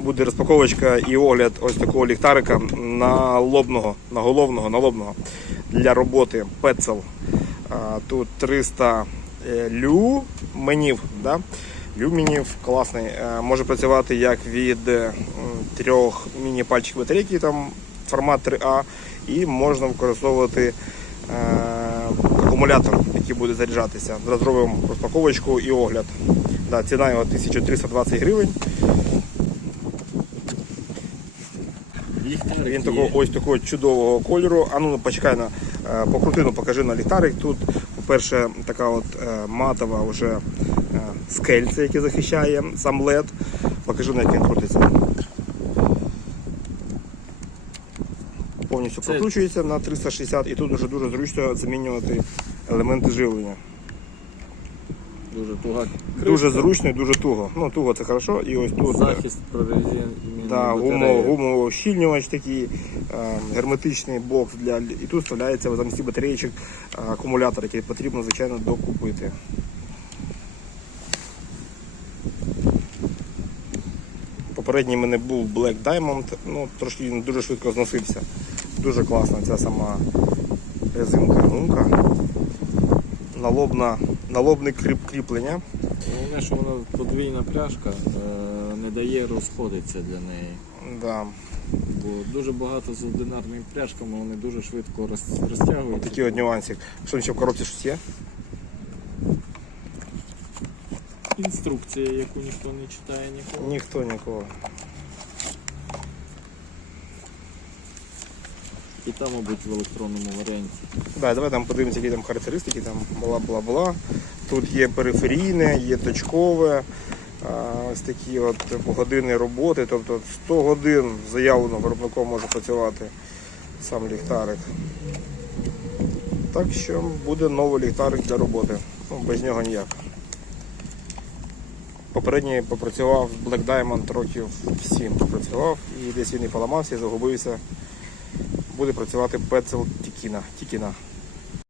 буде розпаковочка і огляд ось такого ліхтарика налобного, наголовного, налобного для роботи. А, Тут 300 е, люменів. Да? Люменів класний. Е, Може працювати як від е, трьох міні-пальчик батарейки, там формат 3А, і можна використовувати акумулятор, який буде заряджатися. Зараз зробимо розпаковочку і огляд. Да, ціна його 1320 гривень. Він такого ось такого чудового кольору. А ну почекай на е, покрутину, покажи на ліхтарик. Тут, по-перше, така от е, матова вже е, скельце, яке захищає сам LED. Покажи на як він крутиться. Повністю прокручується на 360 і тут дуже дуже зручно замінювати елементи живлення. Дуже туга. Дуже зручно і дуже туго. Ну, туго це хорошо. І ось тут. Захист прорезин. Да, гумо, гумоощільнювач такий, герметичний бокс для і тут вставляється замість батареїчок е, акумулятор, який потрібно, звичайно, докупити. Попередній в мене був Black Diamond, ну трошки він дуже швидко зносився. Дуже класна ця сама резинка, гумка. Налобна, налобне кріп, кріплення. Головне, що вона подвійна пряжка е, не дає розходитися для неї. Да. Бо дуже багато з одинарними пряжками вони дуже швидко роз- розтягуються. Такий от нюансик. Що ще в коробці щось є? Інструкція, яку ніхто не читає ніколи. Ніхто нікого. І там, мабуть, в електронному варіанті. Да, давай там подивимося, які там характеристики, там бла-бла-бла. Тут є периферійне, є точкове, ось такі от години роботи. Тобто 100 годин заявлено виробником може працювати сам ліхтарик. Так що буде новий ліхтарик для роботи. Ну, без нього ніяк. Попередній попрацював Black Diamond років 7 попрацював і десь він і поламався, і загубився. Буде працювати Petzl Тікіна. Тікіна.